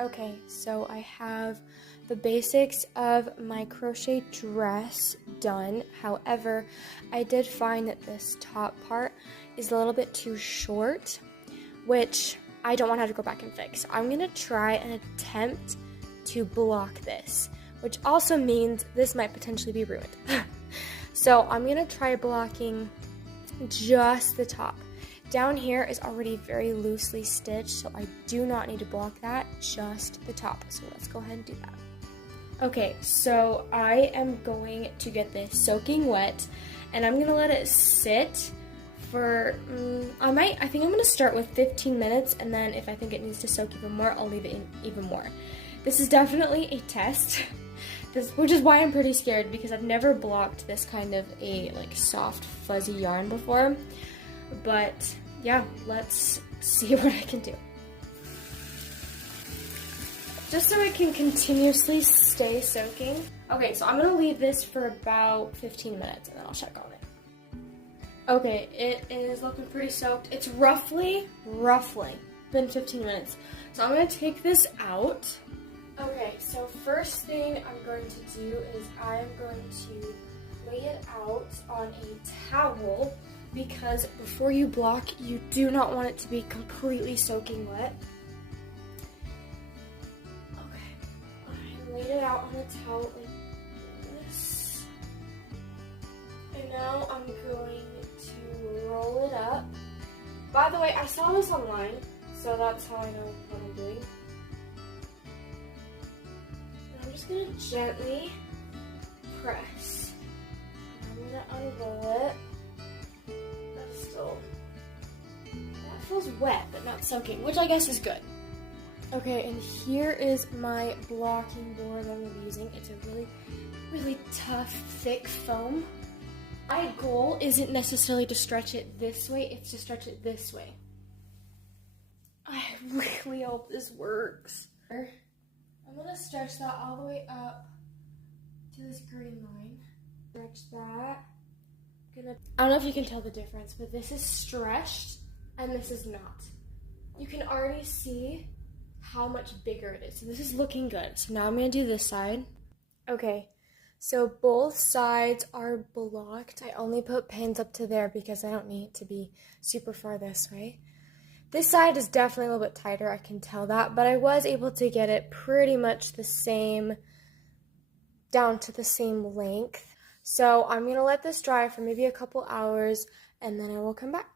Okay, so I have the basics of my crochet dress done. However, I did find that this top part is a little bit too short, which I don't want to have to go back and fix. I'm going to try and attempt to block this, which also means this might potentially be ruined. So I'm going to try blocking just the top. Down here is already very loosely stitched, so I do not need to block that, just the top. So let's go ahead and do that. Okay, so I am going to get this soaking wet, and I'm gonna let it sit for, I think I'm gonna start with 15 minutes, and then if I think it needs to soak even more, I'll leave it in even more. This is definitely a test, which is why I'm pretty scared, because I've never blocked this kind of a soft fuzzy yarn before. But yeah, let's see what I can do. Just so it can continuously stay soaking. Okay, so I'm gonna leave this for about 15 minutes and then I'll check on it. Okay, it is looking pretty soaked. It's roughly been 15 minutes. So I'm gonna take this out. Okay, so first thing I'm going to do is I'm going to lay it out on a towel, because before you block, you do not want it to be completely soaking wet. Okay, I laid it out on a towel like this. And now I'm going to roll it up. By the way, I saw this online, so that's how I know what I'm doing. And I'm just gonna gently press. I'm gonna unroll it. That feels wet, but not soaking, which I guess is good. Okay, and here is my blocking board that I'm going to be using. It's a really tough, thick foam. My goal isn't necessarily to stretch it this way, it's to stretch it this way. I really hope this works. I'm going to stretch that all the way up to this green line. Stretch that. I don't know if you can tell the difference, but this is stretched and this is not. You can already see how much bigger it is. So this is looking good. So now I'm going to do this side. Okay, so both sides are blocked. I only put pins up to there because I don't need it to be super far this way. This side is definitely a little bit tighter, I can tell that, but I was able to get it pretty much the same, down to the same length. So I'm going to let this dry for maybe a couple hours, and then I will come back.